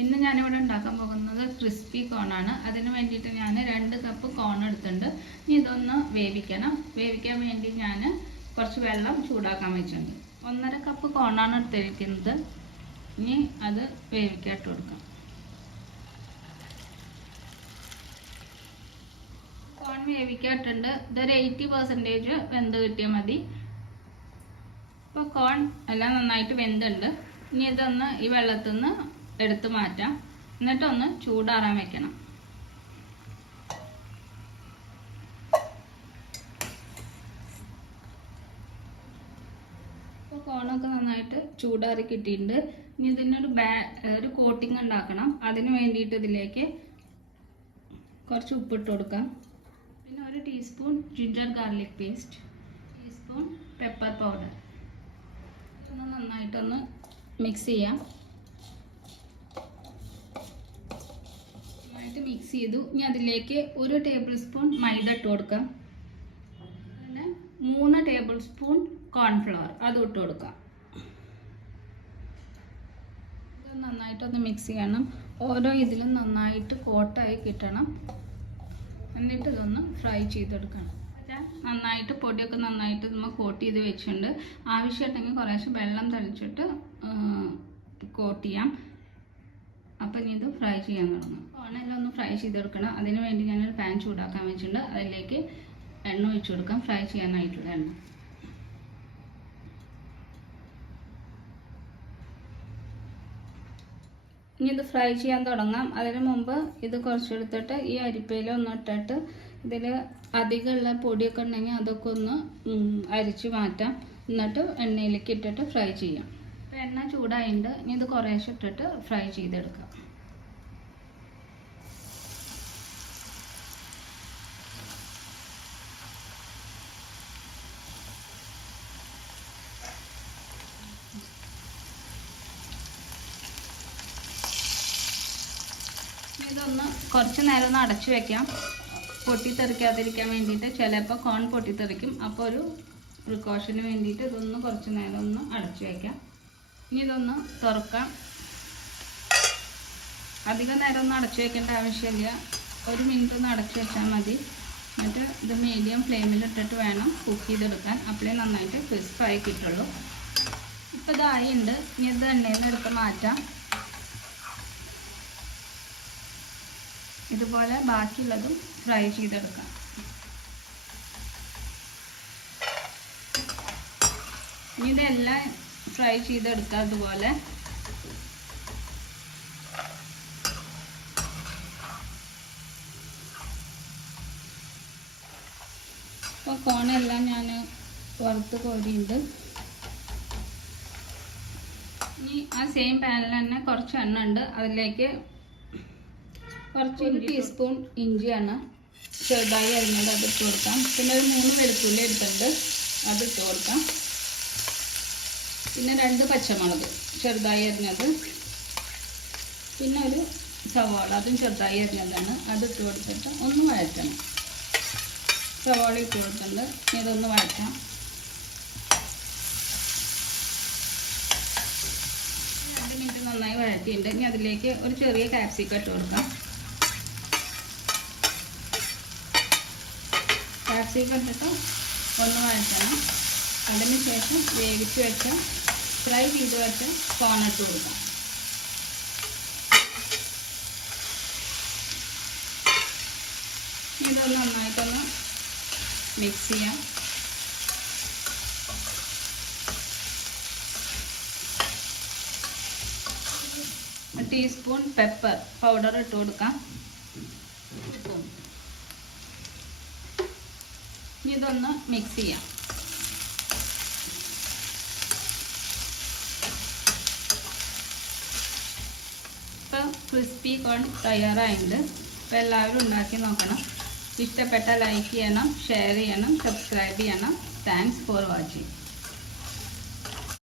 ഇന്ന് ഞാനിവിടെ ഉണ്ടാക്കാൻ പോകുന്നത് ക്രിസ്പി കോണാണ്. അതിന് വേണ്ടിയിട്ട് ഞാൻ 2 കപ്പ് കോൺ എടുത്തിട്ടുണ്ട്. ഇനി ഇതൊന്ന് വേവിക്കണം. വേവിക്കാൻ വേണ്ടി ഞാൻ കുറച്ച് വെള്ളം ചൂടാക്കാൻ വെച്ചിട്ടുണ്ട്. 1.5 കപ്പ് കോണാണ് എടുത്തിരിക്കുന്നത്. ഇനി അത് വേവിക്കാട്ട് കൊടുക്കാം. കോൺ വേവിക്കാട്ടുണ്ട്. ഇതൊരു 80% വെന്ത് കിട്ടിയാൽ മതി. ഇപ്പോൾ കോൺ എല്ലാം നന്നായിട്ട് വെന്തുണ്ട്. ഇനി ഇതൊന്ന് ഈ വെള്ളത്തിൽ നിന്ന് എടുത്ത് മാറ്റാം. എന്നിട്ടൊന്ന് ചൂടാറാൻ വെക്കണം. ഇപ്പോൾ കോണൊക്കെ നന്നായിട്ട് ചൂടാറി കിട്ടിയിട്ടുണ്ട്. ഇനി ഇതിനൊരു കോട്ടിങ് ഉണ്ടാക്കണം. അതിന് വേണ്ടിയിട്ട് ഇതിലേക്ക് കുറച്ച് ഉപ്പിട്ട് കൊടുക്കാം. പിന്നെ 1 teaspoon ginger garlic paste, teaspoon pepper powder. ഇതൊന്ന് നന്നായിട്ടൊന്ന് മിക്സ് ചെയ്യാം. മിക്സ് ചെയ്തു. ഇനി അതിലേക്ക് 1 ടേബിൾ സ്പൂൺ മൈദ ഇട്ട് കൊടുക്കാം. പിന്നെ 3 ടേബിൾ സ്പൂൺ കോൺഫ്ലവർ അതും ഇട്ട് കൊടുക്കാം. ഇത് നന്നായിട്ടൊന്ന് മിക്സ് ചെയ്യണം. ഓരോ ഇതിലും നന്നായിട്ട് കോട്ടായി കിട്ടണം. എന്നിട്ട് ഇതൊന്ന് ഫ്രൈ ചെയ്തെടുക്കണം. നന്നായിട്ട് പൊടിയൊക്കെ നന്നായിട്ട് നമ്മൾ കോട്ട് ചെയ്ത് വെച്ചിട്ടുണ്ട്. ആവശ്യമുണ്ടെങ്കിൽ കുറേശ്ശെ വെള്ളം തളിച്ചിട്ട് കോട്ട് ചെയ്യാം. അപ്പം ഇനി ഇത് ഫ്രൈ ചെയ്യാൻ തുടങ്ങും. കോണെല്ലാം ഒന്ന് ഫ്രൈ ചെയ്തെടുക്കണം. അതിന് വേണ്ടി ഞാനൊരു പാൻ ചൂടാക്കാൻ വെച്ചിട്ടുണ്ട്. അതിലേക്ക് എണ്ണ ഒഴിച്ചു കൊടുക്കാം. ഫ്രൈ ചെയ്യാനായിട്ടുള്ള എണ്ണ. ഇനി ഇത് ഫ്രൈ ചെയ്യാൻ തുടങ്ങാം. അതിന് മുമ്പ് ഇത് കുറച്ചെടുത്തിട്ട് ഈ അരിപ്പയിൽ ഒന്ന് ഇട്ടിട്ട് ഇതിൽ അധികമുള്ള പൊടിയൊക്കെ ഉണ്ടെങ്കിൽ അതൊക്കെ ഒന്ന് അരിച്ച് മാറ്റാം. എന്നിട്ട് എണ്ണയിലേക്ക് ഇട്ടിട്ട് ഫ്രൈ ചെയ്യാം. അപ്പോൾ എണ്ണ ചൂടായിട്ടുണ്ട്. ഇനി ഇത് കുറേശ്ശെ ഇട്ടിട്ട് ഫ്രൈ ചെയ്തെടുക്കാം. ഇതൊന്ന് കുറച്ച് നേരം ഒന്ന് അടച്ചു വെക്കാം. പൊട്ടിത്തെറിക്കാതിരിക്കാൻ വേണ്ടിയിട്ട്. ചിലപ്പോൾ കോൺ പൊട്ടിത്തെറിക്കും. അപ്പോൾ ഒരു പ്രിക്കോഷന് വേണ്ടിയിട്ട് ഇതൊന്ന് കുറച്ച് നേരം ഒന്ന് അടച്ചു വയ്ക്കാം. ഇനി ഇതൊന്ന് തുറക്കാം. അധികം നേരം ഒന്നും അടച്ചു വയ്ക്കേണ്ട ആവശ്യമില്ല. 1 മിനിറ്റ് ഒന്ന് അടച്ചു വെച്ചാൽ മതി. എന്നിട്ട് ഇത് മീഡിയം ഫ്ലെയിമിലിട്ടിട്ട് വേണം കുക്ക് ചെയ്തെടുക്കാൻ. അപ്പോഴേ നന്നായിട്ട് ക്രിസ്പായി കിട്ടുള്ളൂ. ഇപ്പോൾ ഇതായിട്ടുണ്ട്. ഇനി ഇത് എണ്ണയിൽ നിന്ന് എടുത്ത് മാറ്റാം. ഇതുപോലെ ബാക്കിയുള്ളതും ഫ്രൈ ചെയ്തെടുക്കാം. ഇനി ഇതെല്ലാം ഫ്രൈ ചെയ്തെടുക്കാം. അതുപോലെ ഇപ്പോൾ കോണെല്ലാം ഞാൻ വറുത്ത് കോരിയുണ്ട്. ഇനി ആ സെയിം പാനിൽ തന്നെ കുറച്ച് എണ്ണ ഉണ്ട്. അതിലേക്ക് കുറച്ച് 1 ടീസ്പൂൺ ഇഞ്ചിയാണ് ചെറുതായി അരിഞ്ഞത്, അത് ഇട്ട് കൊടുക്കാം. പിന്നെ ഒരു 3 വെളുത്തുള്ളി എടുത്തിട്ടുണ്ട്, അത് ഇട്ട് കൊടുക്കാം. പിന്നെ 2 പച്ചമുളക് ചെറുതായി അരിഞ്ഞത്. പിന്നെ ഒരു സവാള, അതും ചെറുതായി അരിഞ്ഞതാണ്, അത് ഇട്ട് കൊടുത്തിട്ട് ഒന്ന് വഴറ്റണം. സവാള ഇട്ട് കൊടുത്തിട്ടുണ്ട്. ഇതൊന്ന് വഴറ്റാം. 2 മിനിറ്റ് നന്നായി വഴറ്റിയിട്ടുണ്ട്. ഇനി അതിലേക്ക് ഒരു ചെറിയ കാപ്സിക്കം ഇട്ട് കൊടുക്കാം. കാപ്സിക്കം ഇട്ടിട്ട് ഒന്ന് വഴറ്റണം. അതിന് ശേഷം വേവിച്ച് വെച്ച ഫ്രൈ ചെയ്ത് വെച്ച കോൺ ഇട്ട് കൊടുക്കാം. ഇതൊന്ന് നന്നായിട്ടൊന്ന് മിക്സ് ചെയ്യാം. ടീസ്പൂൺ പെപ്പർ പൗഡർ ഇട്ട് കൊടുക്കാം. ഇതൊന്ന് മിക്സ് ചെയ്യാം. ഇപ്പോൾ ക്രിസ്പി കോൺ തയ്യാറായിട്ടുണ്ട്. അപ്പോൾ എല്ലാവരും ഉണ്ടാക്കി നോക്കണം. ഇഷ്ടപ്പെട്ടാൽ ലൈക്ക് ചെയ്യണം, ഷെയർ ചെയ്യണം, സബ്സ്ക്രൈബ് ചെയ്യണം. Thanks for watching.